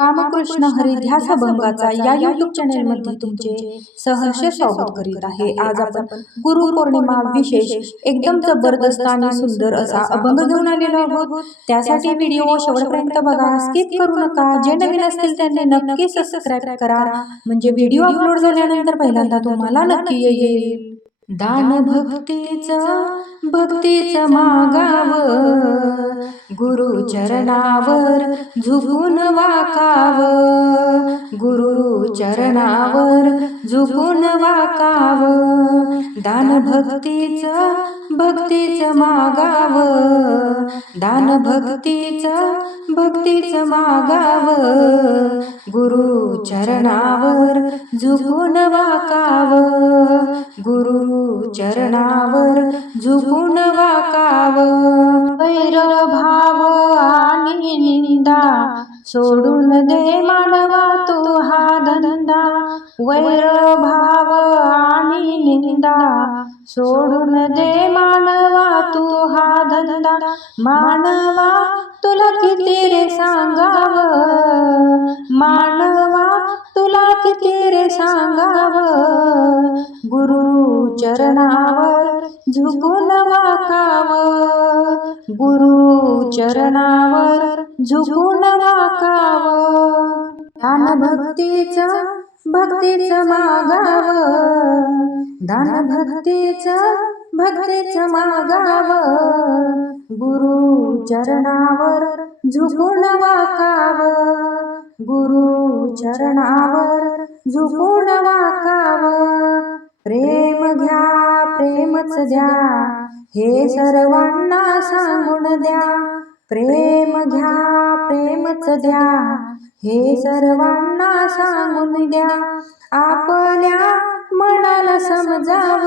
रामकृष्ण हरी ध्यास भंगाचा या युट्यूब चॅनलमध्ये तुमचे सहर्ष स्वागत करीत आहे. आज आपण गुरु पौर्णिमा विशेष एकदम जबरदस्त आणि सुंदर असा अभंग घेऊन आलेलो आहोत. त्यासाठी व्हिडिओ शेवटपर्यंत बघा. स्किप करू नका. जे नवीन असतील त्यांनी नक्की सबस्क्राईब करा. म्हणजे व्हिडिओ अपलोड झाल्यानंतर पहिल्यांदा तुम्हाला नक्की येईल. दान भक्तीचं भक्तीचं मागाव गुरु चरणावर झुकून वाकाव गुरु चरणावर झुकून वाकाव दान भक्तीचं भक्तीचं मागाव दान भक्तीचं भक्तीचं मागाव गुरु चरणावर झुकून वाकाव गुरु चरणावर झुकून वाकाव. वैर भाव आणि निंदा सोडून दे मानवा तो हा धंदा. वैर भाव आणि निंदा सोडून दे मानवा तू हा धंदा. मानवा तुला किती रे सांगाव? मानवा तुला किती रे सांगावं? गुरु चरणावर झुकून वाकाव. गुरु चरणावर झुकून वाकाव. दान भक्तीचं भक्तीचं मागाव. दान भक्तीचं भक्तीचं मागाव. गुरु चरणावर झुकून वाकाव. गुरु चरणावर झुकून वाकाव. प्रेम घ्या प्रेमच द्या हे सर्वांना सांगून द्या. प्रेम घ्या प्रेमच द्या हे सर्वांना सांगून द्या. आपल्या मनाला समजाव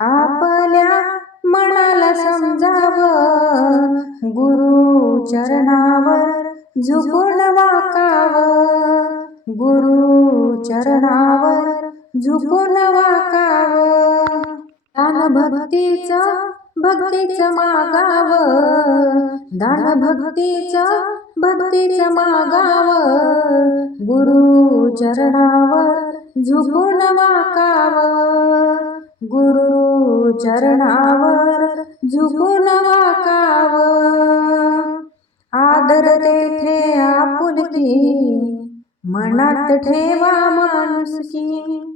आपल्या मनाला समजाव. गुरु चरणावर झुकून वाकाव गुरु चरणावर झुकून वाकाव दान भक्तीच भक्तीच मागाव. दान भक्तीच भक्तीच मागाव. गुरु चरणावर झुकून वाकाव गुरु चरणावर झुकून वाकाव आदर तेथे आपुलकी मनात ठेवा माणुसकी.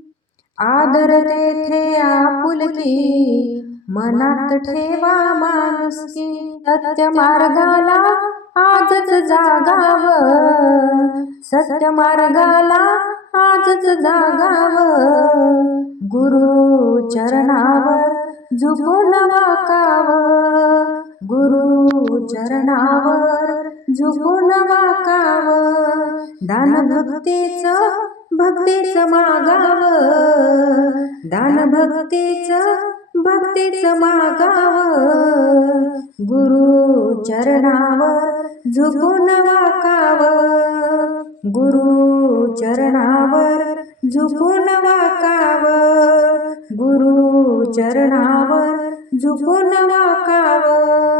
आदर तेथे आपुलकी मनात ठेवा माणुसकी सत्य मार्गाला आजच जागाव. सत्य मार्गाला आजच जागाव. गुरु चरणावर झुकून वाकाव. गुरु चरणावर झुकून वाकाव. दान भक्तीच मागाव. दान भक्तीच भक्तीच मागाव. गुरु चरणावर झुकून वाकाव. गुरु चरणावर झुकून वाकाव. गुरु चरणावर झुकून वाकाव.